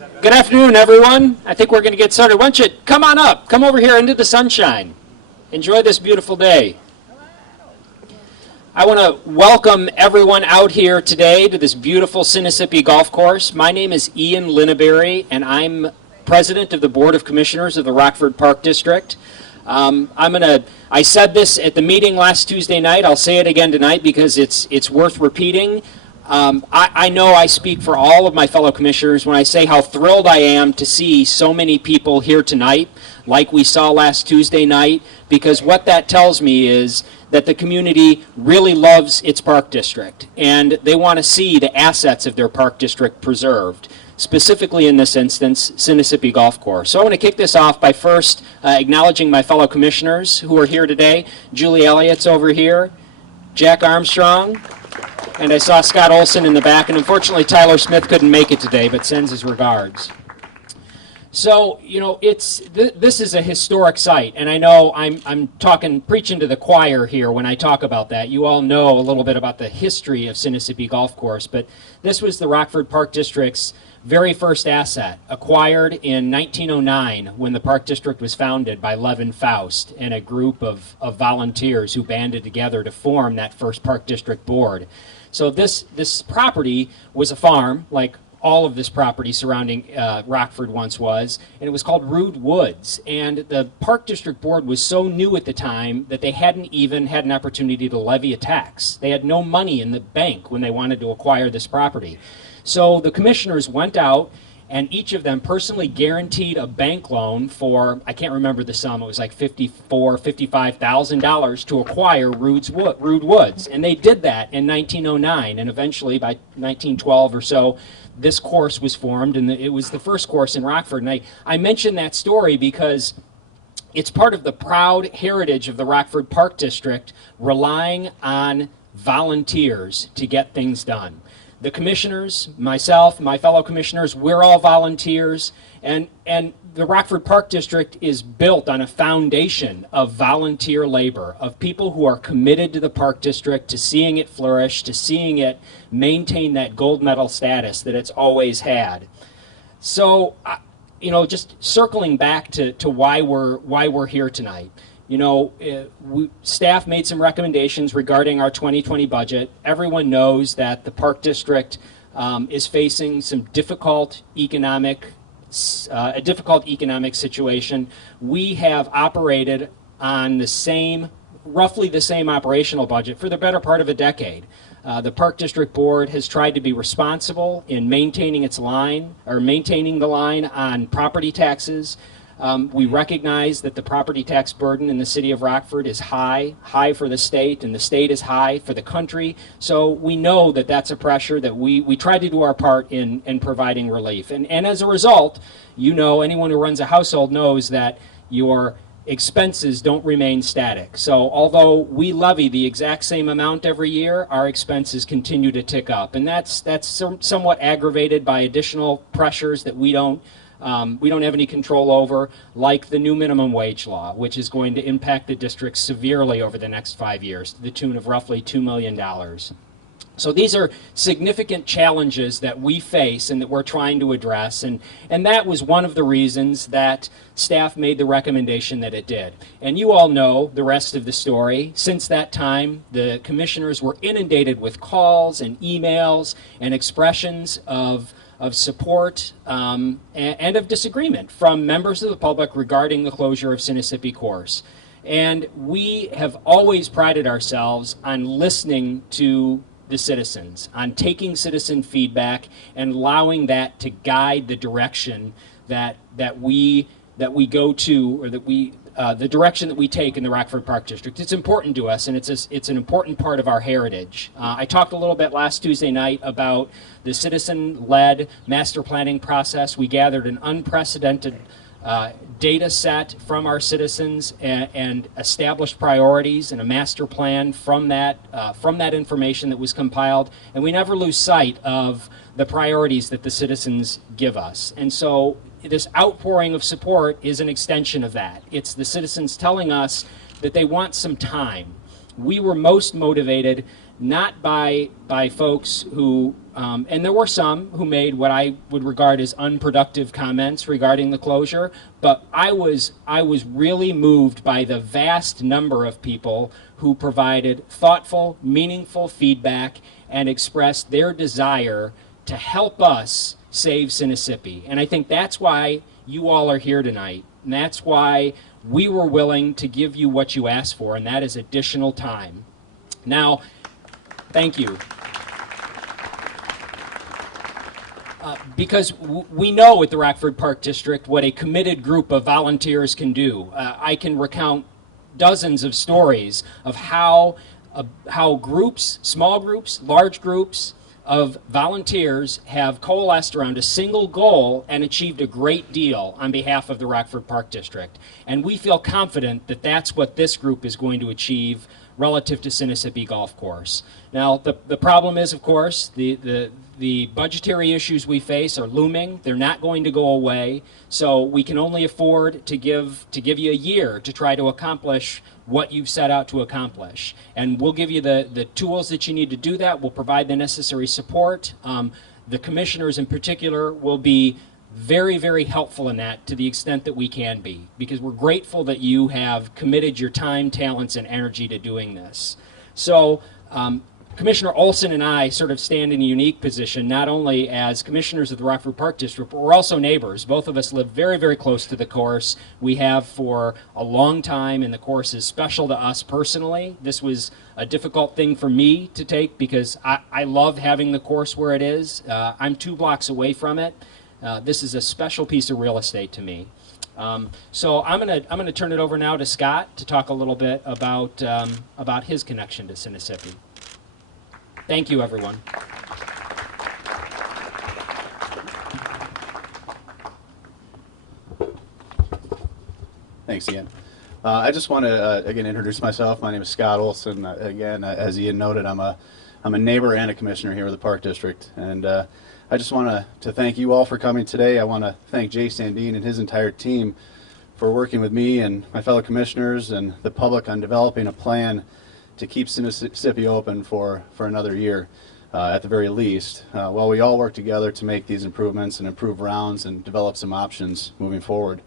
Good afternoon, everyone. I think we're going to get started. Why don't you come on up, come over here into the sunshine. Enjoy this beautiful day. I want to welcome everyone out here today to this beautiful Sinnissippi Golf Course. My name is Ian Linneberry, and I'm President of the Board of Commissioners of the Rockford Park District. I said this at the meeting last Tuesday night. I'll say it again tonight because it's worth repeating. I know I speak for all of my fellow commissioners when I say how thrilled I am to see so many people here tonight, like we saw last Tuesday night, because what that tells me is that the community really loves its park district, and they want to see the assets of their park district preserved, specifically in this instance, Sinnissippi Golf Course. So I want to kick this off by first acknowledging my fellow commissioners who are here today. Julie Elliott's over here, Jack Armstrong, and I saw Scott Olsen in the back, and unfortunately Tyler Smith couldn't make it today, but sends his regards. So, you know, this is a historic site, and I know I'm preaching to the choir here when I talk about that. You all know a little bit about the history of Sinnissippi Golf Course, but this was the Rockford Park District's very first asset, acquired in 1909 when the Park District was founded by Levin Faust and a group of volunteers who banded together to form that first Park District board. So this property was a farm, like all of this property surrounding Rockford once was, and it was called Rude Woods. And the Park District Board was so new at the time that they hadn't even had an opportunity to levy a tax. They had no money in the bank when they wanted to acquire this property. So the commissioners went out, and each of them personally guaranteed a bank loan for, I can't remember the sum, it was like $55,000 to acquire Rude Woods. And they did that in 1909, and eventually by 1912 or so, this course was formed, and it was the first course in Rockford. And I mention that story because it's part of the proud heritage of the Rockford Park District, relying on volunteers to get things done. The commissioners, myself, my fellow commissioners, we're all volunteers, and the Rockford Park District is built on a foundation of volunteer labor, of people who are committed to the Park District, to seeing it flourish, to seeing it maintain that gold medal status that it's always had. So, you know, just circling back to why we're here tonight. You know, staff made some recommendations regarding our 2020 budget. Everyone knows that the Park District is facing some a difficult economic situation. We have operated on roughly the same operational budget for the better part of a decade. The Park District Board has tried to be responsible in maintaining the line on property taxes. We recognize that the property tax burden in the city of Rockford is high for the state, and the state is high for the country. So we know that that's a pressure that we try to do our part in providing relief. And as a result, you know, anyone who runs a household knows that your expenses don't remain static. So although we levy the exact same amount every year, our expenses continue to tick up. And that's somewhat aggravated by additional pressures that we don't have any control over, like the new minimum wage law, which is going to impact the district severely over the next 5 years, to the tune of roughly $2 million. So these are significant challenges that we face and that we're trying to address, and that was one of the reasons that staff made the recommendation that it did. And you all know the rest of the story. Since that time, the commissioners were inundated with calls and emails and expressions of support and of disagreement from members of the public regarding the closure of Sinnissippi Course. And we have always prided ourselves on listening to the citizens, on taking citizen feedback and allowing that to guide the direction that we go to, or that the direction that we take in the Rockford Park District. It's important to us, and it's an important part of our heritage. I talked a little bit last Tuesday night about the citizen-led master planning process. We gathered an unprecedented data set from our citizens and established priorities and a master plan from that information that was compiled, and we never lose sight of the priorities that the citizens give us. And so this outpouring of support is an extension of that. It's the citizens telling us that they want some time. We were most motivated not by folks who And there were some who made what I would regard as unproductive comments regarding the closure, but I was really moved by the vast number of people who provided thoughtful, meaningful feedback and expressed their desire to help us save Sinnissippi. And I think that's why you all are here tonight, and that's why we were willing to give you what you asked for, and that is additional time. Now, thank you. Because we know at the Rockford Park District what a committed group of volunteers can do. I can recount dozens of stories of how groups, small groups, large groups of volunteers have coalesced around a single goal and achieved a great deal on behalf of the Rockford Park District. And we feel confident that that's what this group is going to achieve relative to Sinnissippi Golf Course. Now, the problem is, of course, the budgetary issues we face are looming. They're not going to go away. So we can only afford to give you a year to try to accomplish what you've set out to accomplish. And we'll give you the tools that you need to do that. We'll provide the necessary support. The commissioners in particular will be very, very helpful in that to the extent that we can be, because we're grateful that you have committed your time, talents, and energy to doing this. So Commissioner Olsen and I sort of stand in a unique position, not only as commissioners of the Rockford Park District, but we're also neighbors. Both of us live very, very close to the course. We have for a long time, and the course is special to us personally. This was a difficult thing for me to take because I love having the course where it is. I'm 2 blocks away from it. This is a special piece of real estate to me. So I'm gonna turn it over now to Scott to talk a little bit about his connection to Sinnissippi. Thank you, everyone. Thanks, Ian. I just want to again introduce myself. My name is Scott Olsen. Again, as Ian noted, I'm a neighbor and a commissioner here with the Park District, and I just want to thank you all for coming today. I want to thank Jay Sandine and his entire team for working with me and my fellow commissioners and the public on developing a plan to keep Sinnissippi open for another year, at the very least, while we all work together to make these improvements and improve rounds and develop some options moving forward.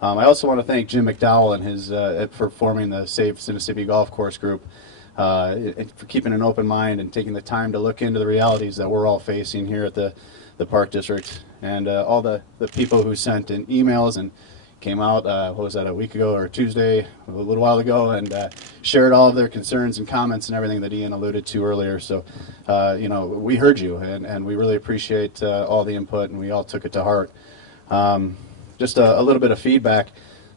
I also want to thank Jim McDowell and his for forming the Save Sinnissippi Golf Course group, for keeping an open mind and taking the time to look into the realities that we're all facing here at the Park District, and all the people who sent in emails and came out, what was that, a week ago or Tuesday, a little while ago, and shared all of their concerns and comments and everything that Ian alluded to earlier. So, you know, we heard you, and we really appreciate all the input, and we all took it to heart. Just a little bit of feedback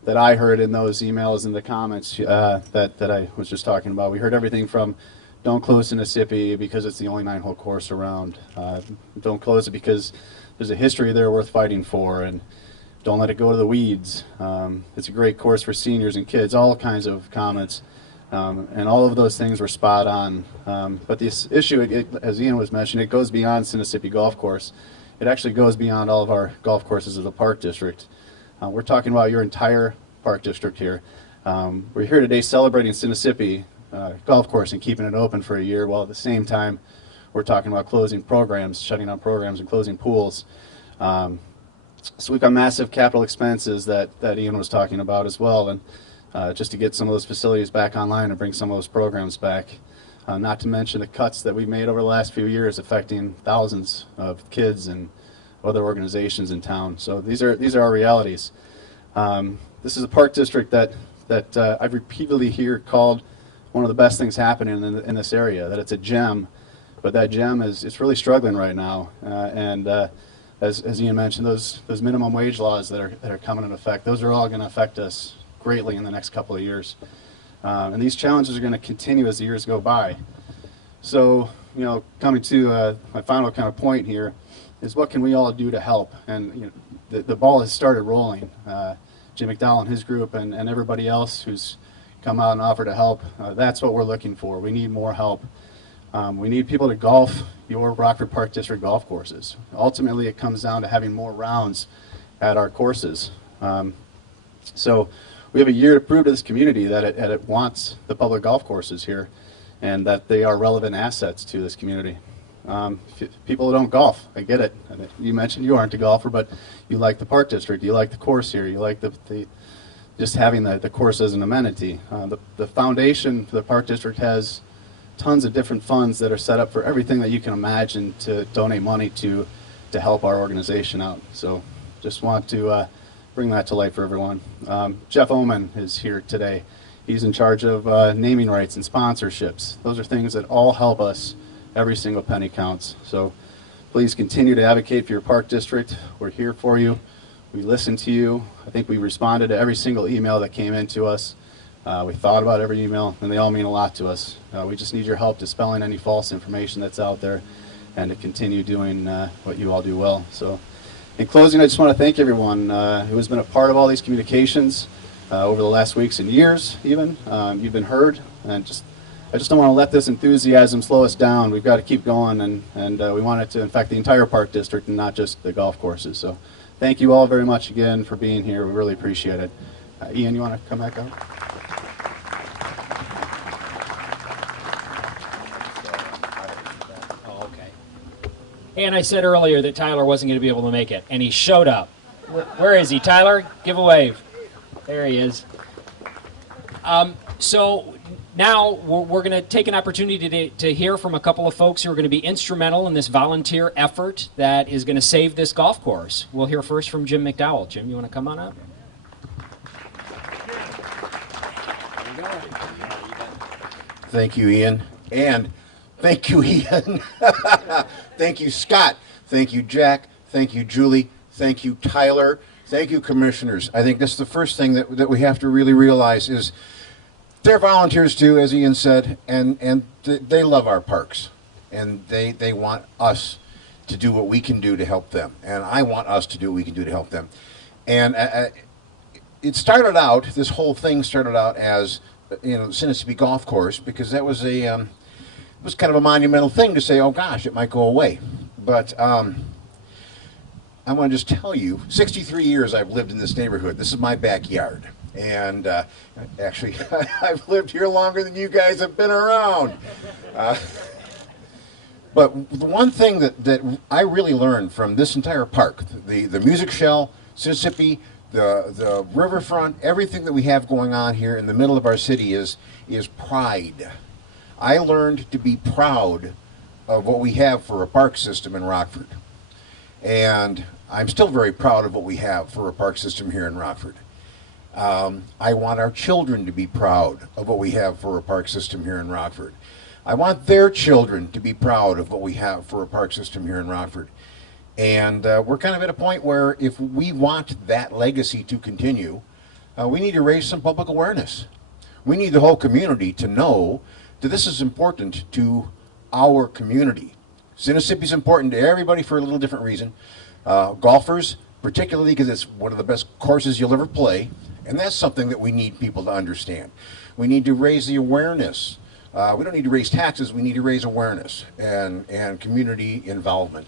that I heard in those emails and the comments that I was just talking about. We heard everything from don't close Sinnissippi because it's the only 9-hole course around. Don't close it because there's a history there worth fighting for, and don't let it go to the weeds. It's a great course for seniors and kids, all kinds of comments. And all of those things were spot on. But this issue, as Ian was mentioning, it goes beyond Sinnissippi Golf Course. It actually goes beyond all of our golf courses of the Park District. We're talking about your entire Park District here. We're here today celebrating Sinnissippi Golf Course and keeping it open for a year, while at the same time we're talking about closing programs, shutting down programs and closing pools. So we've got massive capital expenses that Ian was talking about as well, and just to get some of those facilities back online and bring some of those programs back. Not to mention the cuts that we've made over the last few years affecting thousands of kids and other organizations in town. So these are our realities. This is a Park District that I've repeatedly hear called one of the best things happening in this area, that it's a gem, but that gem it's really struggling right now. As Ian mentioned, those minimum wage laws that are coming into effect, those are all going to affect us greatly in the next couple of years. And these challenges are going to continue as the years go by. So, you know, coming to my final kind of point here is what can we all do to help? And you know, the ball has started rolling. Jim McDowell and his group and everybody else who's come out and offered to help, that's what we're looking for. We need more help. We need people to golf your Rockford Park District golf courses. Ultimately, it comes down to having more rounds at our courses. So we have a year to prove to this community that it wants the public golf courses here and that they are relevant assets to this community. People who don't golf, I get it. And you mentioned you aren't a golfer, but you like the Park District, you like the course here, you like the just having the course as an amenity. The foundation for the Park District has tons of different funds that are set up for everything that you can imagine to donate money to help our organization out. So just want to bring that to light for everyone. Jeff Oman is here today. He's in charge of naming rights and sponsorships. Those are things that all help us. Every single penny counts. So please continue to advocate for your Park District. We're here for you. We listen to you. I think we responded to every single email that came into us. We thought about every email, and they all mean a lot to us. We just need your help dispelling any false information that's out there and to continue doing what you all do well. So in closing, I just want to thank everyone who has been a part of all these communications over the last weeks and years even. You've been heard, and I just don't want to let this enthusiasm slow us down. We've got to keep going, and we want it to infect the entire Park District and not just the golf courses. So thank you all very much again for being here. We really appreciate it. Ian, you want to come back up? Oh, okay. And I said earlier that Tyler wasn't going to be able to make it, and he showed up. Where is he, Tyler? Give a wave. There he is. So now we're going to take an opportunity to hear from a couple of folks who are going to be instrumental in this volunteer effort that is going to save this golf course. We'll hear first from Jim McDowell. Jim, you want to come on up? Thank you, Ian. And thank you, Ian. Thank you, Scott. Thank you, Jack. Thank you, Julie. Thank you, Tyler. Thank you, commissioners. I think that's the first thing that we have to really realize is they're volunteers too, as Ian said, and they love our parks, and they want us to do what we can do to help them, and I want us to do what we can do to help them. And it started out, this whole thing started out as, you know, Sinnissippi Golf Course, because that was it was kind of a monumental thing to say, oh gosh, it might go away. But I want to just tell you, 63 years I've lived in this neighborhood. This is my backyard. And actually, I've lived here longer than you guys have been around. But the one thing that I really learned from this entire park, the music shell, Sinnissippi, the riverfront, everything that we have going on here in the middle of our city is pride. I learned to be proud of what we have for a park system in Rockford. And I'm still very proud of what we have for a park system here in Rockford. I want our children to be proud of what we have for a park system here in Rockford. I want their children to be proud of what we have for a park system here in Rockford. And we're kind of at a point where if we want that legacy to continue, we need to raise some public awareness. We need the whole community to know that this is important to our community. Sinnissippi is important to everybody for a little different reason. Golfers, particularly because it's one of the best courses you'll ever play. And that's something that we need people to understand. We need to raise the awareness. We don't need to raise taxes, we need to raise awareness and community involvement.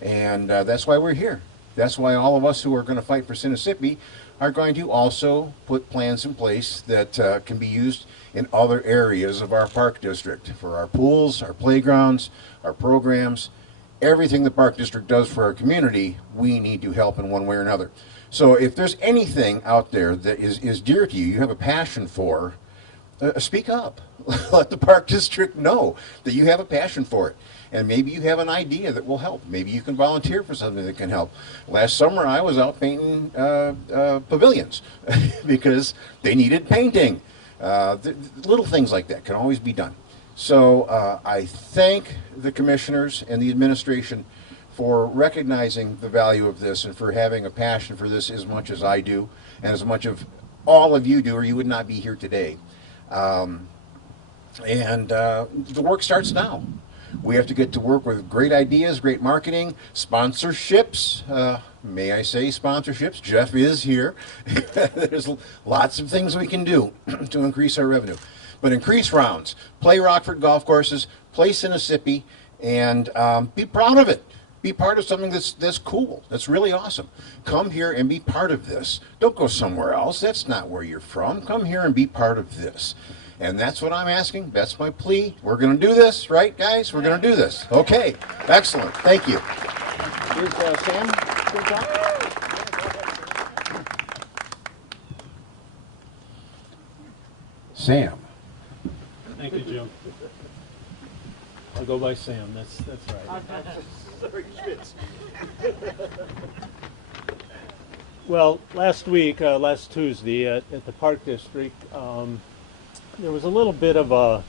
And that's why we're here. That's why all of us who are going to fight for Sinnissippi are going to also put plans in place that can be used in other areas of our park district. For our pools, our playgrounds, our programs, everything the park district does for our community, we need to help in one way or another. So if there's anything out there that is dear to you, you have a passion for, speak up. Let the park district know that you have a passion for it. And maybe you have an idea that will help. Maybe you can volunteer for something that can help. Last summer I was out painting pavilions because they needed painting. Little things like that can always be done. So I thank the commissioners and the administration for recognizing the value of this and for having a passion for this as much as I do and as much of all of you do, or you would not be here today. The work starts now. We have to get to work with great ideas, great marketing, sponsorships. May I say sponsorships? Jeff is here. There's lots of things we can do to increase our revenue. But increase rounds, play Rockford golf courses, play Sinnissippi, and be proud of it. Be part of something that's cool, that's really awesome. Come here and be part of this. Don't go somewhere else. That's not where you're from. Come here and be part of this. And that's what I'm asking. That's my plea. We're going to do this, right, guys? We're going to do this. Okay. Excellent. Thank you. Here's Sam. Sam. Thank you, Jim. I'll go by Sam. That's right. Well, last week, last Tuesday at the Park District, there was a little bit of a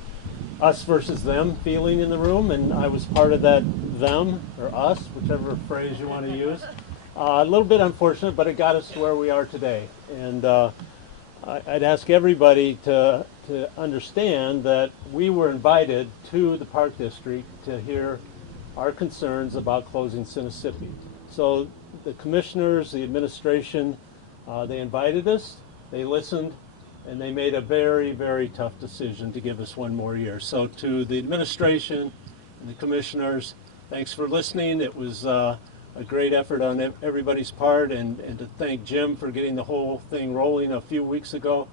us versus them feeling in the room, and I was part of that them, or us, whichever phrase you want to use. A little bit unfortunate, but it got us to where we are today. And I'd ask everybody to understand that we were invited to the Park District to hear our concerns about closing Sinnissippi. So the commissioners, the administration, they invited us, they listened, and they made a very, very tough decision to give us one more year. So to the administration and the commissioners, thanks for listening. It was a great effort on everybody's part, and to thank Jim for getting the whole thing rolling a few weeks ago.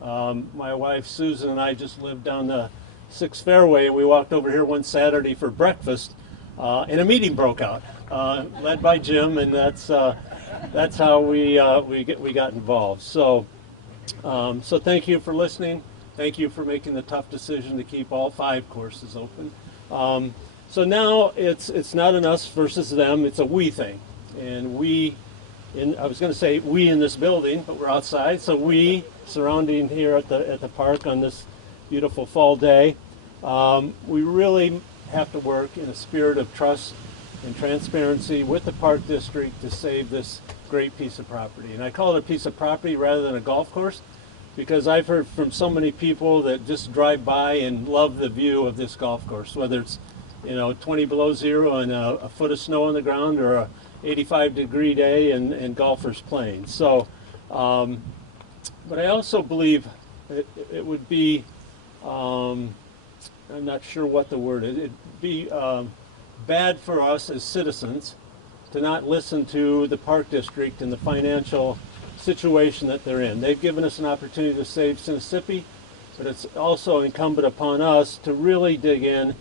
My wife Susan and I just lived down the 6th Fairway, and we walked over here one Saturday for breakfast, and a meeting broke out, led by Jim, and that's how we got involved. So thank you for listening. Thank you for making the tough decision to keep all 5 courses open. So now it's not an us versus them, it's a we thing. And I was going to say we in this building, but we're outside, so we surrounding here at the park on this beautiful fall day, we really have to work in a spirit of trust and transparency with the Park District to save this great piece of property. And I call it a piece of property rather than a golf course, because I've heard from so many people that just drive by and love the view of this golf course, whether it's 20 below zero and a foot of snow on the ground, or a 85-degree day and golfers playing. So, but I also believe it would be, I'm not sure what the word is, it'd be bad for us as citizens to not listen to the Park District and the financial situation that they're in. They've given us an opportunity to save Sinnissippi, but it's also incumbent upon us to really dig in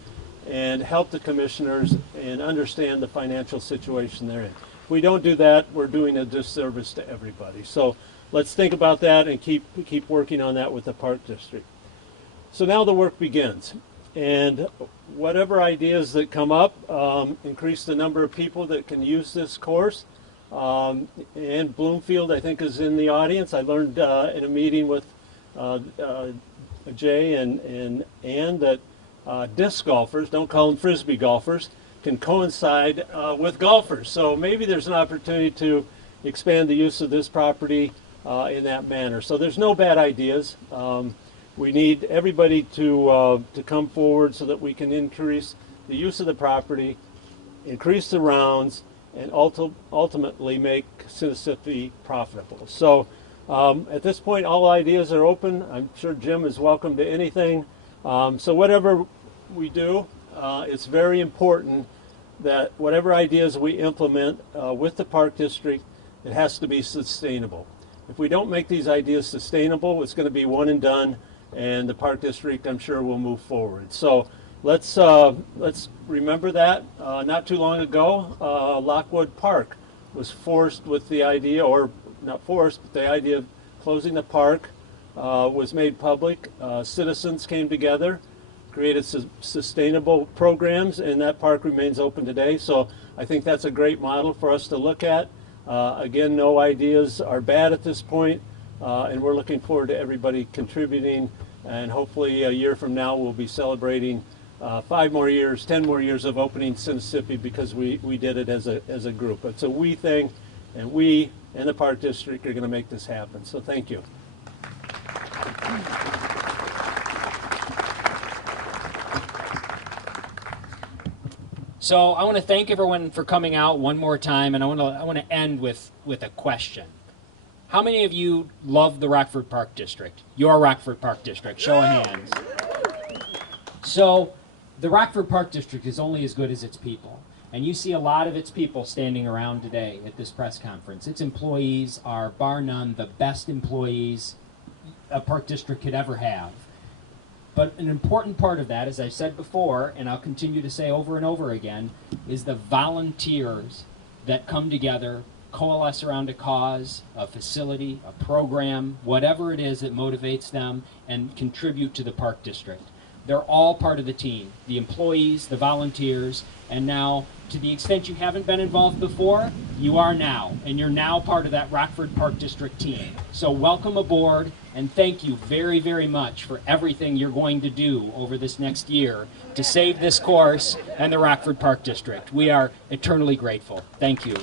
and help the commissioners and understand the financial situation they're in. If we don't do that, we're doing a disservice to everybody. So let's think about that and keep working on that with the Park District. So now the work begins. And whatever ideas that come up, increase the number of people that can use this course. And Bloomfield, I think, is in the audience. I learned in a meeting with Jay and Ann that disc golfers, don't call them frisbee golfers, can coincide with golfers. So maybe there's an opportunity to expand the use of this property in that manner. So there's no bad ideas. We need everybody to come forward so that we can increase the use of the property, increase the rounds, and ultimately make Sinnissippi profitable. So at this point, all ideas are open. I'm sure Jim is welcome to anything. So whatever we do, it's very important that whatever ideas we implement with the Park District, it has to be sustainable. If we don't make these ideas sustainable, it's going to be one and done, and the Park District, I'm sure, will move forward. So let's remember that. Not too long ago, Lockwood Park was forced with the idea, or not forced, but the idea of closing the park was made public. Citizens came together, created sustainable programs, and that park remains open today. So I think that's a great model for us to look at. Again, no ideas are bad at this point, and we're looking forward to everybody contributing, and hopefully a year from now we'll be celebrating 5 more years, 10 more years of opening Sinnissippi, because we did it as a group. It's a we thing, and we and the Park District are going to make this happen. So thank you. So I want to thank everyone for coming out one more time, and I want to end with a question. How many of you love the Rockford Park District? Your Rockford Park District. Show of hands. So the Rockford Park District is only as good as its people. And you see a lot of its people standing around today at this press conference. Its employees are, bar none, the best employees a park district could ever have. But an important part of that, as I've said before, and I'll continue to say over and over again, is the volunteers that come together, coalesce around a cause, a facility, a program, whatever it is that motivates them, and contribute to the Park District. They're all part of the team, the employees, the volunteers, and now, to the extent you haven't been involved before, you are now, and you're now part of that Rockford Park District team. So welcome aboard, and thank you very, very much for everything you're going to do over this next year to save this course and the Rockford Park District. We are eternally grateful. Thank you.